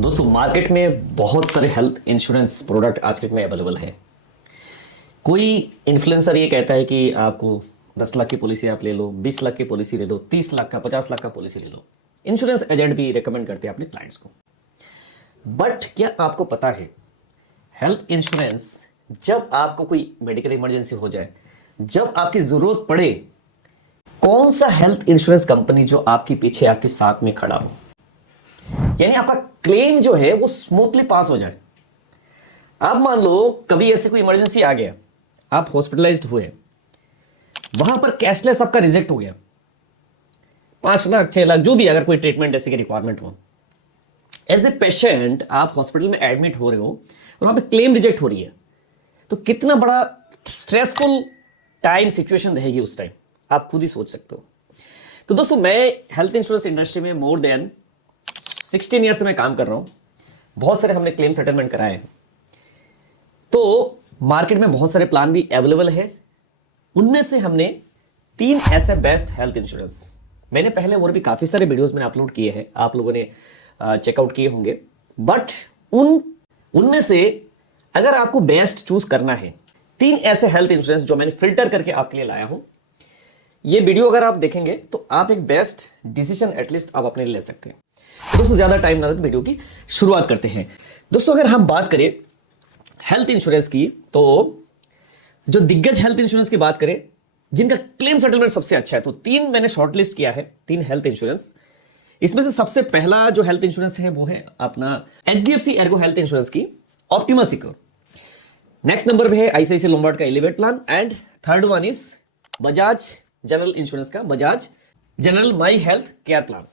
दोस्तों मार्केट में बहुत सारे हेल्थ इंश्योरेंस प्रोडक्ट आज के डेट में अवेलेबल है। कोई इन्फ्लुएंसर ये कहता है कि आपको 10 लाख की पॉलिसी आप ले लो, 20 लाख की पॉलिसी ले लो, 30 लाख का 50 लाख का पॉलिसी ले लो। इंश्योरेंस एजेंट भी रिकमेंड करते हैं अपने क्लाइंट्स को। बट क्या आपको पता है हेल्थ इंश्योरेंस जब आपको कोई मेडिकल इमरजेंसी हो जाए, जब आपकी जरूरत पड़े, कौन सा हेल्थ इंश्योरेंस कंपनी जो आपके पीछे आपके साथ में खड़ा हो, यानी आपका क्लेम जो है वो स्मूथली पास हो जाए। आप मान लो कभी ऐसे कोई इमरजेंसी आ गया, आप हॉस्पिटलाइज्ड हुए, वहां पर कैशलेस आपका रिजेक्ट हो गया, 5 लाख 6 लाख जो भी, अगर कोई ट्रीटमेंट ऐसे की रिक्वायरमेंट हो, एज ए पेशेंट आप हॉस्पिटल में एडमिट हो रहे हो और वहां पे क्लेम रिजेक्ट हो रही है, तो कितना बड़ा स्ट्रेसफुल टाइम सिचुएशन रहेगी उस टाइम, आप खुद ही सोच सकते हो। तो दोस्तों मैं हेल्थ इंश्योरेंस इंडस्ट्री में मोर देन 16 ईयर से मैं काम कर रहा हूं। बहुत सारे हमने क्लेम सेटलमेंट कराए हैं। तो मार्केट में बहुत सारे प्लान भी अवेलेबल है। उनमें से हमने 3 ऐसे बेस्ट हेल्थ इंश्योरेंस, मैंने पहले और भी काफी सारे वीडियोस मैंने अपलोड किए हैं, आप लोगों ने चेकआउट किए होंगे। बट उनमें से अगर आपको बेस्ट चूज करना है, 3 ऐसे हेल्थ इंश्योरेंस जो मैंने फिल्टर करके आपके लिए लाया हूं, ये वीडियो अगर आप देखेंगे तो आप एक बेस्ट डिसीजन एटलीस्ट आप अपने लिए ले सकते हैं। तो दोस्तों ज्यादा टाइम ना लगे, वीडियो की शुरुआत करते हैं। दोस्तों अगर हम बात करें हेल्थ इंश्योरेंस की, तो जो दिग्गज हेल्थ इंश्योरेंस की बात करें, जिनका क्लेम सेटलमेंट सबसे अच्छा है, तो 3 मैंने शॉर्टलिस्ट किया है, 3 हेल्थ इंश्योरेंस। इसमें से सबसे पहला जो हेल्थ इंश्योरेंस है वो है अपना HDFC एर्गो हेल्थ इंश्योरेंस की ऑप्टिमा सिक्योर। नेक्स्ट नंबर पे है आईसीआईसीआई लोम्बार्ड का elevate plan, and third one is Bajaj general insurance का Bajaj general my health care plan.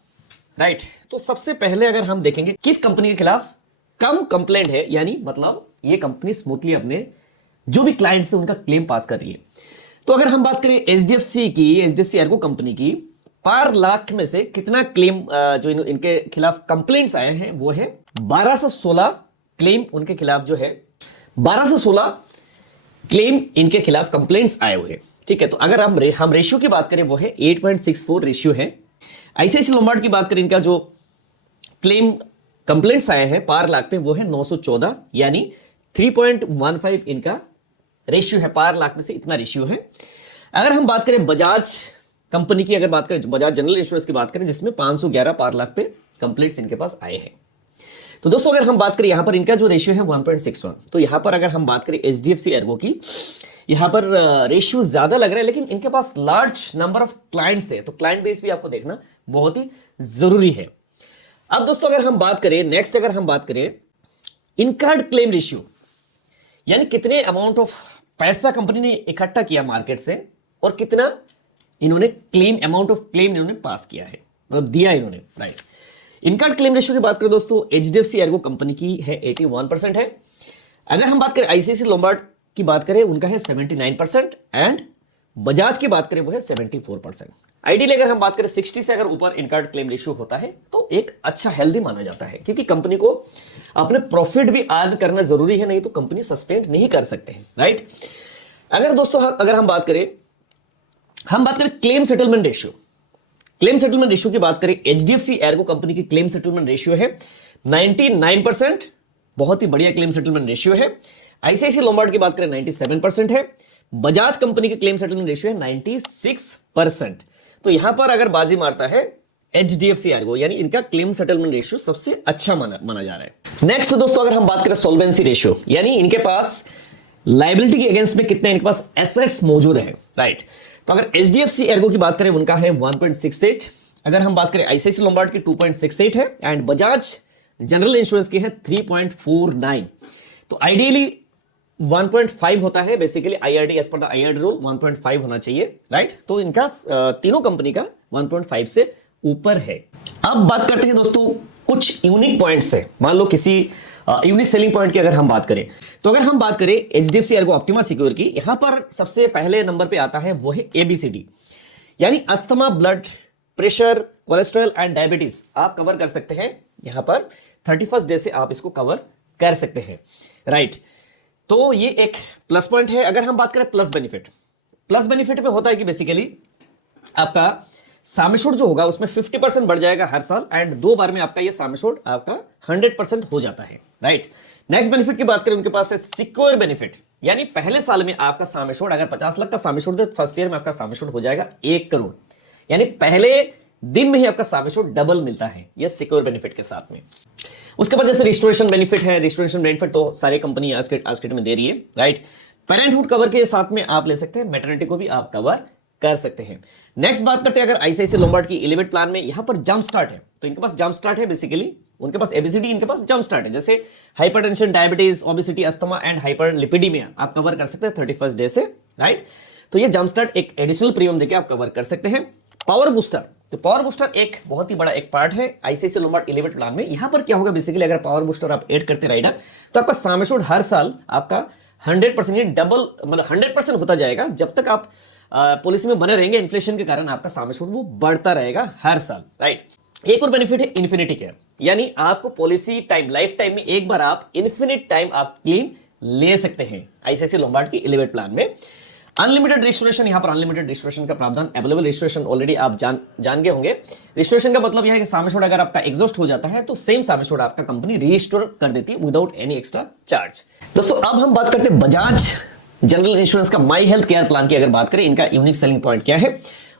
Right, तो सबसे पहले अगर हम देखेंगे किस कंपनी के खिलाफ कम कंप्लेंट है, यानी मतलब ये कंपनी स्मूथली अपने जो भी क्लाइंट्स है उनका क्लेम पास कर रही है, तो अगर हम बात करें HDFC की, HDFC एर्गो कंपनी की, पर लाख में से कितना क्लेम जो इनके खिलाफ कंप्लेंट्स आए हैं वो है 12 से 16 क्लेम उनके खिलाफ जो है 12 से 16 क्लेम इनके खिलाफ कंप्लेंट्स आए हुए हैं। ठीक है, तो अगर हम रेशियो की बात करें वो है 8.64 रेशियो है। आईसीआईसीआई लोम्बार्ड की बात करें, इनका जो क्लेम कंप्लेंट्स आए हैं पर लाख में वो है 914, यानी 3.15 इनका रेशियो है, पर लाख में से इतना रेशियो है। अगर हम बात करें बजाज कंपनी की, अगर बात करें बजाज जनरल इंश्योरेंस की बात करें, जिसमें 511 पर लाख पे कंप्लेंट्स इनके पास आए हैं। तो दोस्तों अगर हम बात करें यहां पर इनका जो रेशियो है 1.61, तो यहां पर अगर हम बात करें HDFC एर्गो की, यहां पर रेशियो ज्यादा लग रहा है, लेकिन इनके पास लार्ज नंबर ऑफ क्लाइंट्स है, तो क्लाइंट बेस भी आपको देखना बहुत ही जरूरी है। अब दोस्तों अगर हम बात करें नेक्स्ट, अगर हम बात करें इनकार्ड क्लेम रेशियो, यानी कितने अमाउंट ऑफ पैसा कंपनी ने इकट्ठा किया मार्केट से और कितना इन्होंने क्लेम, अमाउंट ऑफ क्लेम इन्होंने पास किया है, मतलब दिया इन्होंने। राइट, इनकार्ड क्लेम रेशियो की बात करें दोस्तों, HDFC एर्गो कंपनी की है 81% है। अगर हम बात करें आईसीआईसीआई लोम्बार्ड की बात करें, उनका है 79%, एंड बजाज की बात करें वो है 74%। आइडियली अगर हम बात करें 60 से अगर ऊपर इनकार्ड क्लेम रेशियो होता है तो एक अच्छा हेल्दी माना जाता है, क्योंकि कंपनी को अपने प्रॉफिट भी अर्न करना जरूरी है, नहीं तो कंपनी सस्टेन नहीं कर सकते हैं। राइट, अगर दोस्तों अगर हम बात करें claim settlement ratio, claim settlement ratio की बात करें, HDFC एर्गो कंपनी की क्लेम सेटलमेंट रेशियो है 99%, बहुत ही बढ़िया क्लेम सेटलमेंट रेशियो है। आईसीआईसीआई लोम्बार्ड की बात करें 97% है। बजाज कंपनी की क्लेम सेटलमेंट रेशियो है 96%। तो यहां पर अगर बाजी मारता है HDFC एर्गो, यानी इनका क्लेम सेटलमेंट रेशियो सबसे अच्छा माना जा रहा है। नेक्स्ट दोस्तों अगर हम बात करें सॉल्वेंसी रेशियो, यानी इनके पास लायबिलिटी के अगेंस्ट में कितने इनके पास एसेट्स मौजूद है। राइट, तो अगर HDFC एर्गो की बात करें उनका है 1.68, अगर हम बात करें आईसीआईसीआई लोम्बार्ड की 2.68 है, एंड बजाज जनरल इंश्योरेंस की है 3.49। तो आइडियली 1.5 होता है, basically IRD, as per the IRD rule 1.5 होना चाहिए। राइट, तो इनका तीनों कंपनी का 1.5 से ऊपर है। अब बात करते हैं दोस्तों कुछ यूनिक पॉइंट्स से, मान लो किसी यूनिक सेलिंग पॉइंट की अगर हम बात करें, तो अगर हम बात करें HDFC एर्गो ऑप्टिमा सिक्योर की, यहां पर सबसे पहले नंबर पे आता है वो है ABCD, यानी asthma, blood pressure, cholesterol and diabetes आप कवर कर सकते हैं। यहां पर 31st डे से आप इसको कवर कर सकते हैं। राइट, तो ये एक प्लस पॉइंट है। अगर हम बात करें प्लस बेनिफिट में होता है कि बेसिकली आपका साम एश्योर्ड जो होगा उसमें 50% बढ़ जाएगा हर साल, एंड 2 बार में आपका ये साम एश्योर्ड आपका 100% हो जाता है, राइट। नेक्स्ट बेनिफिट की बात करें, उनके पास है सिक्योर बेनिफिट, यानी पहले साल में आपका सम एश्योर्ड अगर 50 लाख का सम एश्योर्ड है, फर्स्ट ईयर में आपका सम एश्योर्ड हो जाएगा 1 करोड़, यानी पहले दिन में ही आपका सम एश्योर्ड डबल मिलता है, यह सिक्योर बेनिफिट के साथ में। उसके बाद जैसे रिस्टोरेशन बेनिफिट है, रिस्टोरेशन बेनिफिट तो सारी कंपनी आज के डेट में दे रही है, राइट। पेरेंटहुड कवर के साथ में आप ले सकते हैं, मैटरनिटी को भी आप कवर कर सकते हैं। नेक्स्ट बात करते हैं अगर आईसीआईसीआई लोम्बार्ड की एलिवेट प्लान में, यहां पर जंप स्टार्ट है, तो इनके पास जंप स्टार्ट है, बेसिकली उनके पास एबीसीडी, इनके पास जंप स्टार्ट है। जैसे hypertension, diabetes, obesity, asthma and hyperlipidaemia आप कवर कर सकते हैं 31 डे से, राइट। तो ये जंप स्टार्ट एक एडिशनल प्रीमियम देके आप कवर कर सकते हैं। पावर बूस्टर, तो पावर बूस्टर एक बहुत ही बड़ा एक पार्ट है आईसीआईसीआई लोम्बार्ड एलिवेट प्लान में। यहां पर क्या होगा, बेसिकली अगर पावर बूस्टर आप ऐड करते राइडर, तो आपका सम एश्योर्ड हर साल आपका 100% डबल, मतलब 100% होता जाएगा। जब तक आप पॉलिसी में बने रहेंगे, इन्फ्लेशन के कारण आपका सम एश्योर्ड वो बढ़ता रहेगा हर साल, राइट। एक और बेनिफिट है इन्फिनिटी केयर, यानी आपको पॉलिसी टाइम, लाइफ टाइम में एक बार आप इन्फिनिट टाइम आप क्लेम ले सकते हैं आईसीआईसीआई लोम्बार्ड की एलिवेट प्लान में। अनलिमिटेड रिस्टोरेशन, यहां पर अनलिमिटेड रिस्टोरेशन का प्रावधान अवेलेबल, रिस्टोरेशन ऑलरेडी आप जान गए होंगे। रिस्टोरेशन का मतलब यह है कि सम एश्योर्ड अगर आपका एग्जॉस्ट हो जाता है तो सेम सम एश्योर्ड आपका कंपनी रिस्टोर कर देती है विदाउट एनी एक्स्ट्रा चार्ज। दोस्तों अब हम बात करते हैं बजाज जनरल इंश्योरेंस का माई हेल्थ केयर प्लान की। अगर बात करें, इनका यूनिक सेलिंग पॉइंट क्या है,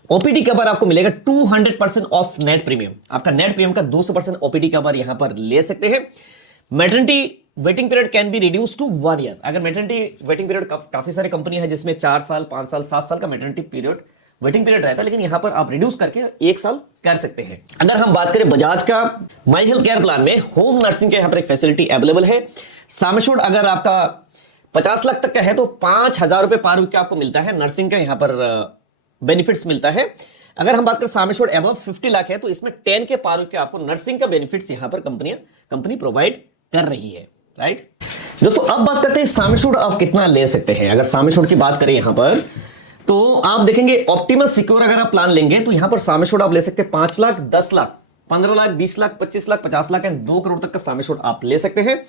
ओपीडी कवर आपको मिलेगा 200% ऑफ नेट प्रीमियम, आपका नेट प्रीमियम का 200% ओपीडी कवर यहां पर ले सकते हैं। Maternity waiting period can be reduce to 1 year, अगर मैटरनिटी वेटिंग पीरियड काफी सारी कंपनी है जिसमें 4 साल, 5 साल, 7 साल का मैटरनिटी पीरियड वेटिंग पीरियड रहता है, लेकिन यहां पर आप रिड्यूस करके 1 साल कर सकते हैं। अगर हम बात करें बजाज का माई हेल्थ केयर प्लान में, होम नर्सिंग के यहां पर एक फैसिलिटी अवेलेबल है। सम एश्योर्ड अगर आपका 50 लाख तक का है तो 5,000 रुपए पर वीक का आपको मिलता है, नर्सिंग का यहां पर बेनिफिट्स मिलता है। अगर हम बात करें सम एश्योर्ड अबव 50 लाख है तो इसमें 10 के पार के आपको नर्सिंग का बेनिफिट्स यहां पर कंपनी प्रोवाइड कर रही है, राइट। दोस्तों अब बात करते हैं सम एश्योर्ड आप कितना ले सकते हैं। अगर सम एश्योर्ड की बात करें यहां पर, तो आप देखेंगे ऑप्टिमस सिक्योर अगर आप प्लान लेंगे तो यहां पर सम एश्योर्ड आप ले सकते हैं 5 लाख, 10 लाख, 15 लाख, 20 लाख, 25 लाख, 50 लाख एंड 2 करोड़ तक का सम एश्योर्ड आप ले सकते हैं।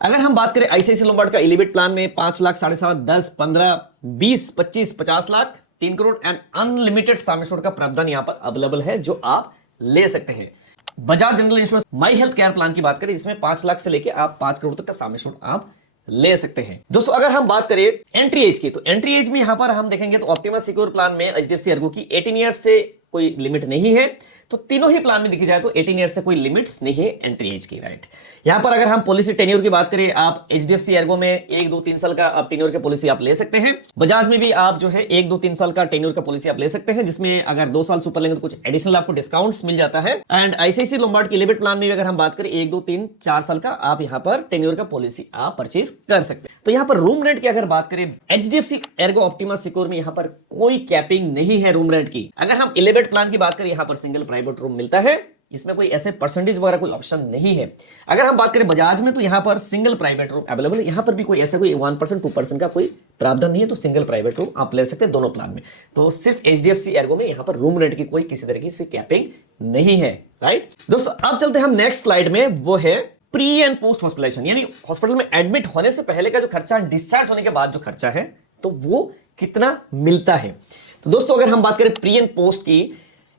अगर हम बात करें आईसीआईसीआई लोम्बार्ड का एलिवेट प्लान में 5 lakh, 7.5, 10, 15, 20, 25, 50 lakh, 3 crore and unlimited sum assured का प्रावधान यहां पर अवेलेबल है जो आप ले सकते हैं। बजाज जनरल इंश्योरेंस माई हेल्थ केयर प्लान की बात करें, इसमें 5 लाख से लेके आप 5 करोड़ तक का सम एश्योर्ड आप ले सकते हैं। दोस्तों अगर हम बात करें एंट्री एज की, तो एंट्री एज में यहां पर हम देखेंगे तो ऑप्टिमस सिक्योर प्लान में एचडीएफसी एर्गो की 18 ईयर्स से कोई लिमिट नहीं है, तो तीनों ही प्लान में देखी जाए तो 18 ईयर्स से कोई लिमिट्स नहीं है एंट्री एज की, राइट। यहां पर अगर हम पॉलिसी टेन्योर की बात करें, आप एचडीएफसी एर्गो में 1, 2, 3 साल का आप टेन्योर की पॉलिसी आप ले सकते हैं। बजाज में भी आप जो है 1, 2, 3 साल का टेन्योर का पॉलिसी आप ले सकते हैं, जिसमें अगर 2 साल सुपर लेंगे तो कुछ एडिशनल आपको डिस्काउंट्स मिल जाता है। एंड आईसीआईसीआई लोम्बार्ड की एलिवेट प्लान में अगर हम बात करें 1, 2, 3, 4 साल का आप यहां पर टेन्योर का पॉलिसी आप परचेज कर सकते हैं। तो यहां पर रूम रेंट की अगर बात करें, एचडीएफसी एर्गो ऑप्टिमस सिक्योर में यहां पर कोई कैपिंग नहीं है रूम रेंट की। अगर हम एलिवेट प्लान की बात करें, यहां पर सिंगल प्राइवेट रूम मिलता है, इसमें कोई ऐसे परसेंटेज वगैरह कोई ऑप्शन नहीं है। अगर हम बात करें बजाज में, तो यहां पर सिंगल प्राइवेट रूम अवेलेबल है, यहां पर भी कोई ऐसा कोई 1%, 2% का कोई प्रावधान नहीं है, तो सिंगल प्राइवेट रूम आप ले सकते हैं दोनों प्लान में। तो सिर्फ एचडीएफसी एर्गो में यहां पर रूम रेंट की कोई किसी तरीके से कैपिंग नहीं है, राइट। दोस्तों अब चलते हैं हम नेक्स्ट स्लाइड में, वो है प्री एंड पोस्ट हॉस्पिटलाइजेशन, यानी हॉस्पिटल में एडमिट होने से पहले का जो खर्चा, डिस्चार्ज होने के बाद जो खर्चा है, तो वो कितना मिलता है। तो दोस्तों अगर हम बात करें प्री एंड पोस्ट की,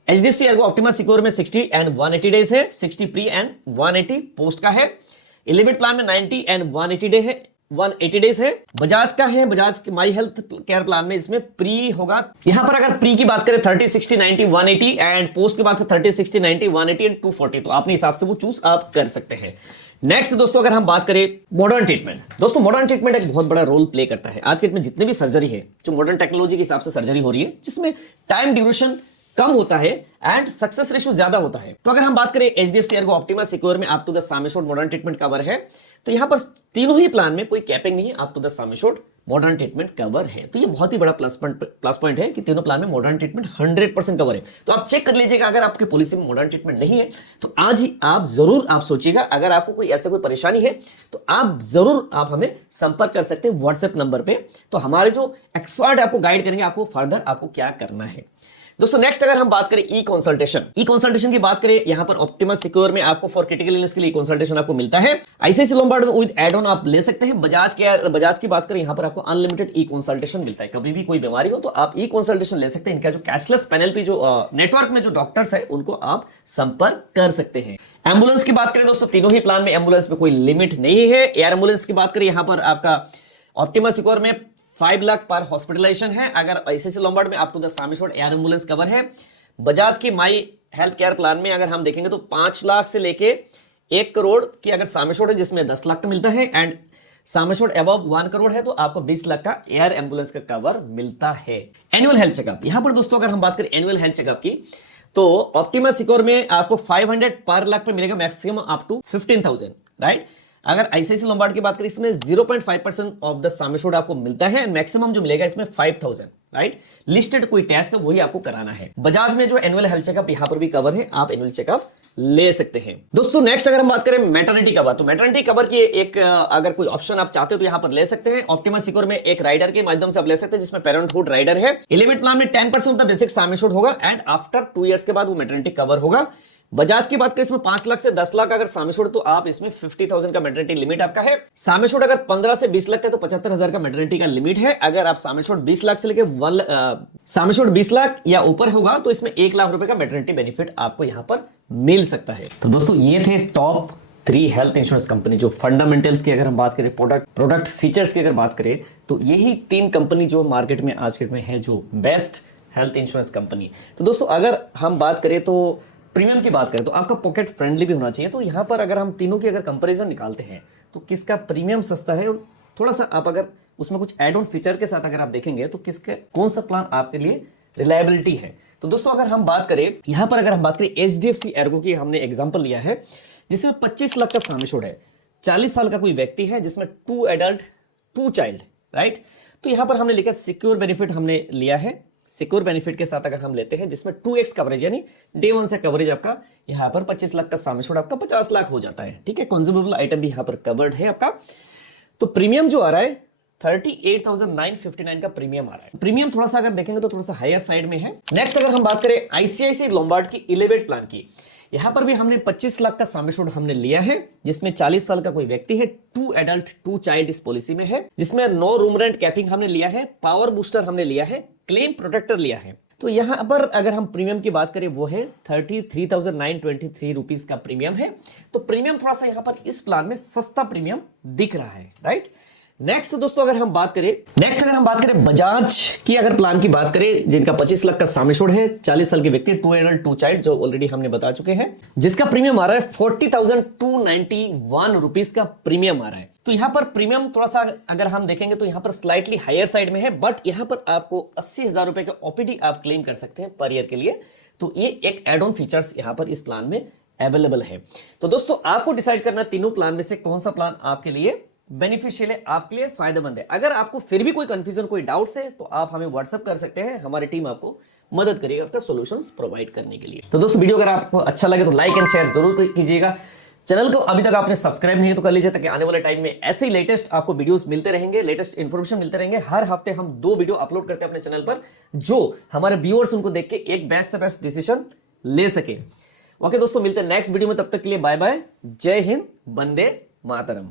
एचडीएफसी एर्गो ऑप्टिमस सिक्योर में 60 एंड 180 डेज है, 60 प्री एंड 180 पोस्ट का है। एलिवेट प्लान में 90 एंड 180 डे है, 180 डेज है। बजाज का है, बजाज के माई हेल्थ केयर प्लान में इसमें प्री होगा। यहां पर अगर प्री की बात करें 30, 60, 90, 180 एंड पोस्ट की बात करें 30, 60, 90, 180 एंड 240, तो अपने हिसाब से वो चूज आप कर सकते हैं। नेक्स्ट दोस्तों अगर हम बात करें मॉडर्न ट्रीटमेंट, दोस्तों मॉडर्न ट्रीटमेंट एक बहुत बड़ा रोल प्ले करता है। आज के डेट में जितने भी सर्जरी है, जो मॉडर्न टेक्नोलॉजी के हिसाब से सर्जरी हो रही है, जिसमें टाइम ड्यूरेशन कम होता है एंड सक्सेस रेशियो ज्यादा होता है। तो अगर हम बात करें एचडीएफसी एर्गो ऑप्टिमस सिक्योर में up to the sum assured modern treatment cover है, तो यहां पर तीनों ही प्लान में कोई कैपिंग नहीं है, up to the sum assured modern treatment cover है। तो ये बहुत ही बड़ा प्लस पॉइंट है कि तीनों प्लान में मॉडर्न ट्रीटमेंट 100% कवर है। तो आप चेक कर लीजिएगा, अगर आपकी पॉलिसी में मॉडर्न ट्रीटमेंट नहीं है तो आज ही आप जरूर आप सोचिएगा। अगर आपको कोई ऐसा कोई परेशानी है तो आप जरूर आप हमें संपर्क कर सकते हैं व्हाट्सएप नंबर पे, तो हमारे जो एक्सपर्ट आपको गाइड करेंगे आपको फर्दर आपको क्या करना है। दोस्तों नेक्स्ट अगर हम बात करें ई कंसल्टेशन की बात करें, यहां पर ऑप्टिमस सिक्योर में आपको फॉर क्रिटिकल इलनेस के लिए कंसल्टेशन आपको मिलता है। आईसीआईसीआई लोम्बार्ड में विद एड ऑन आप ले सकते हैं। बजाज की बात करें, यहां पर आपको अनलिमिटेड ई कंसल्टेशन मिलता है। कभी भी कोई बीमारी हो तो आप ई कंसल्टेशन ले सकते हैं। इनका जो कैशलेस पैनल पे जो नेटवर्क में जो डॉक्टर्स है उनको आप संपर्क कर सकते हैं। एम्बुलेंस की बात करें दोस्तों, तीनों ही प्लान में एम्बुलेंस में कोई लिमिट नहीं है। एयर एम्बुलेंस की बात करें, यहां पर आपका ऑप्टिमस सिक्योर में 5 लाख पर हॉस्पिटलाइजेशन है। अगर आईसीआईसीआई लोम्बार्ड में up to the sum assured air ambulance cover है। बजाज की माई हेल्थ केयर प्लान में अगर हम देखेंगे तो 5 लाख से लेके 1 करोड़ की अगर सम एश्योर्ड है, जिसमें 10 लाख का मिलता है, and sum assured above 1 crore है तो आपको 20 लाख का एयर एम्बुलेंस का कवर मिलता है। एनुअल हेल्थ चेकअप, यहां पर दोस्तों अगर हम बात करें एनुअल हेल्थ चेकअप की, तो ऑप्टिमस सिक्योर में आपको 500 पर लाख पे मिलेगा, मैक्सिमम अप टू 15,000, राइट। अगर आईसीआईसीआई लोम्बार्ड की बात करें, इसमें 0.5% ऑफ द सम एश्योर्ड आपको मिलता है। मैक्सिमम जो मिलेगा इसमें 5,000, राइट। लिस्टेड कोई टेस्ट है वही आपको कराना है। बजाज में जो एनुअल हेल्थ चेकअप यहां पर भी कवर है, आप एनुअल चेकअप ले सकते हैं। दोस्तों नेक्स्ट अगर हम बात करें मैटरनिटी कवर, तो मैटरनिटी कवर की एक अगर कोई ऑप्शन आप चाहते हो तो यहां पर ले सकते हैं। ऑप्टिमस सिक्योर में एक राइडर के माध्यम से आप ले सकते हैं, जिसमें पेरेंटहुड राइडर है। लिमिट प्लान में 10% of the basic sum assured होगा, एंड आफ्टर 2 इयर्स के बाद वो मैटरनिटी कवर होगा। बजाज की बात करें, इसमें 5 लाख से 10 लाख अगर सम एश्योर्ड तो आप इसमें 50,000 का मैटरनिटी लिमिट आपका है। सम एश्योर्ड अगर 15 से 20 लाख का तो 75,000 का मैटरनिटी का लिमिट है। अगर आप सम एश्योर्ड 20 लाख से लेके सम एश्योर्ड 20 लाख या ऊपर होगा तो इसमें 1 लाख रुपए का मैटरनिटी बेनिफिट आपको यहां पर मिल सकता है। तो दोस्तों ये थे टॉप 3 हेल्थ इंश्योरेंस कंपनी। जो फंडामेंटल्स की अगर हम बात करें, प्रोडक्ट फीचर्स की अगर बात करें, तो यही 3 कंपनी जो मार्केट में आज के डेट में है, जो बेस्ट हेल्थ इंश्योरेंस कंपनी। तो दोस्तों अगर हम बात करें तो प्रीमियम की बात करें तो आपका पॉकेट फ्रेंडली भी होना चाहिए। तो यहाँ पर अगर हम तीनों की अगर कंपैरिजन निकालते हैं तो किसका प्रीमियम सस्ता है, और थोड़ा सा आप अगर उसमें कुछ एड ऑन फीचर के साथ अगर आप देखेंगे तो किसके कौन सा प्लान आपके लिए रिलायबिलिटी है। तो दोस्तों अगर हम बात करें, यहाँ पर अगर हम बात करें HDFC एर्गो की हमने एग्जाम्पल लिया है, जिसमें 25 लाख का सम एश्योर्ड है। 40 साल का कोई व्यक्ति है, जिसमें 2 एडल्ट 2 चाइल्ड, राइट। तो यहाँ पर हमने लिखा सिक्योर बेनिफिट हमने लिया है। सिक्योर बेनिफिट के साथ अगर हम लेते हैं, जिसमें 2x कवरेज, यानी डे 1 से कवरेज आपका यहाँ पर 25 लाख का सम एश्योर्ड आपका 50 लाख हो जाता है, ठीक है। कंज्यूमेबल आइटम भी यहाँ पर कवर्ड है आपका। तो प्रीमियम जो आ रहा है 38,959 का प्रीमियम आ रहा है। प्रीमियम थोड़ा सा अगर देखेंगे तो थोड़ा सा हायर साइड में है। नेक्स्ट अगर हम बात करें आईसीआईसीआई लोम्बार्ड की इलेवेट प्लान की, यहां पर भी हमने 25 लाख का सम एश्योर्ड हमने लिया है, जिसमें 40 साल का कोई व्यक्ति है, 2 एडल्ट 2 चाइल्ड इस पॉलिसी में है, जिसमें नो रूम रेंट कैपिंग हमने लिया है, पावर बूस्टर हमने लिया है, क्लेम प्रोटेक्टर लिया है। तो यहां पर अगर हम प्रीमियम की बात करें, वो है 33,923 रुपीज का प्रीमियम है। तो प्रीमियम थोड़ा सा यहां पर इस प्लान में सस्ता प्रीमियम दिख रहा है, राइट। नेक्स्ट दोस्तों अगर हम बात करें बजाज की अगर प्लान की बात करें, जिनका 25 लाख का सम एश्योर्ड है, 40 साल के व्यक्ति, 2 एडल्ट 2 चाइल्ड, जो ऑलरेडी हमने बता चुके हैं, जिसका प्रीमियम आ रहा है 40,291 रुपीज का प्रीमियम आ रहा है। तो यहां पर प्रीमियम थोड़ा सा अगर हम देखेंगे तो यहां पर स्लाइटली हायर साइड में है, बट यहां पर आपको 80,000 रुपए का ओपीडी आप क्लेम कर सकते हैं पर ईयर के लिए। तो ये एक एड ऑन फीचर्स यहां पर इस प्लान में अवेलेबल है। तो दोस्तों आपको डिसाइड करना तीनों प्लान में से कौन सा प्लान आपके लिए बेनिफिशियल है, आपके लिए फायदेमंद है। अगर आपको फिर भी कोई कंफ्यूजन, कोई डाउट्स है, तो आप हमें व्हाट्सअप कर सकते हैं। हमारी टीम आपको मदद करेगी आपका सॉल्यूशंस प्रोवाइड करने के लिए। तो दोस्तों वीडियो अगर आपको अच्छा लगे तो लाइक एंड शेयर जरूर कीजिएगा। चैनल को अभी तक आपने सब्सक्राइब नहीं है तो कर लीजिए, ताकि आने वाले टाइम में ऐसे ही लेटेस्ट आपको वीडियोस मिलते रहेंगे, लेटेस्ट इंफॉर्मेशन मिलते रहेंगे। हर हफ्ते हम 2 वीडियो अपलोड करते हैं अपने चैनल पर, जो हमारे व्यूअर्स उनको देख के एक बेस्ट से बेस्ट डिसीजन ले सके। ओके दोस्तों, मिलते हैं नेक्स्ट वीडियो में, तब तक के लिए बाय बाय, जय हिंद, वंदे मातरम।